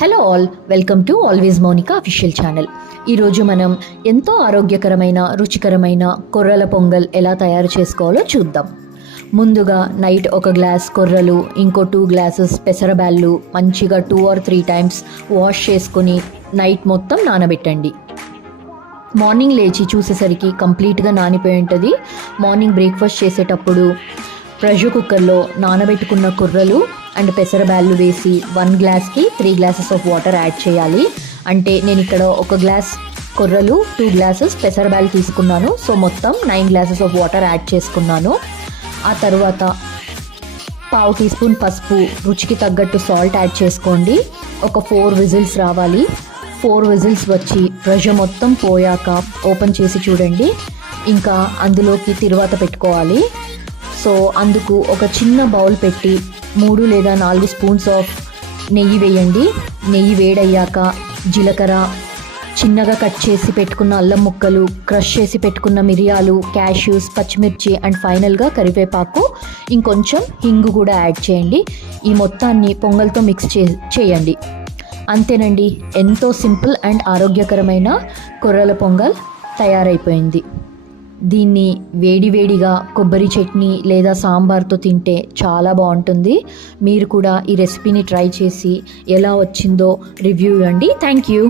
Hello all welcome to always Mounika official channel ఈరోజు మనం ఎంతో ఆరోగ్యకరమైన రుచికరమైన కొర్రల పొంగల్ ఎలా తయారు చేసుకోవాలో చూద్దాం. ముందుగా నైట్ ఒక గ్లాస్ కొర్రలు ఇంకో టూ గ్లాసెస్ పెసరబ్యాళ్ళు మంచిగా two or three times wash చేసుకొని నైట్ మొత్తం నానబెట్టండి. మార్నింగ్ లేచి చూసేసరికి కంప్లీట్గా నానిపోయి ఉంటుంది. మార్నింగ్ బ్రేక్ఫాస్ట్ చేసేటప్పుడు ప్రెషర్ కుక్కర్లో నానబెట్టుకున్న కుర్రలు అండ్ పెసరబ్యాళ్ళు వేసి వన్ గ్లాస్కి three glasses of water add చేయాలి. అంటే నేను ఇక్కడ ఒక గ్లాస్ కొర్రలు టూ గ్లాసెస్ పెసరబ్యాలు తీసుకున్నాను. సో మొత్తం nine glasses of water add చేసుకున్నాను. ఆ తర్వాత పావు టీ స్పూన్ పసుపు రుచికి తగ్గట్టు సాల్ట్ యాడ్ చేసుకోండి. ఒక ఫోర్ విజిల్స్ రావాలి. ఫోర్ విజిల్స్ వచ్చి ప్రెషర్ మొత్తం పోయాక ఓపెన్ చేసి చూడండి. ఇంకా అందులోకి తిరువాత పెట్టుకోవాలి. సో అందుకు ఒక చిన్న బౌల్ పెట్టి మూడు లేదా నాలుగు స్పూన్స్ ఆఫ్ నెయ్యి వేయండి. నెయ్యి వేడయ్యాక జీలకర్ర చిన్నగా కట్ చేసి పెట్టుకున్న అల్లం ముక్కలు క్రష్ చేసి పెట్టుకున్న మిరియాలు క్యాష్యూస్ పచ్చిమిర్చి అండ్ ఫైనల్గా కరివేపాకు ఇంకొంచెం హింగు కూడా యాడ్ చేయండి. ఈ మొత్తాన్ని పొంగల్తో మిక్స్ చే చేయండి. అంతేనండి ఎంతో సింపుల్ అండ్ ఆరోగ్యకరమైన కొర్రల పొంగల్ తయారైపోయింది. దీన్ని వేడివేడిగా కొబ్బరి చట్నీ లేదా సాంబార్తో తింటే చాలా బాగుంటుంది. మీరు కూడా ఈ రెసిపీని ట్రై చేసి ఎలా వచ్చిందో రివ్యూ ఇవ్వండి. Thank you.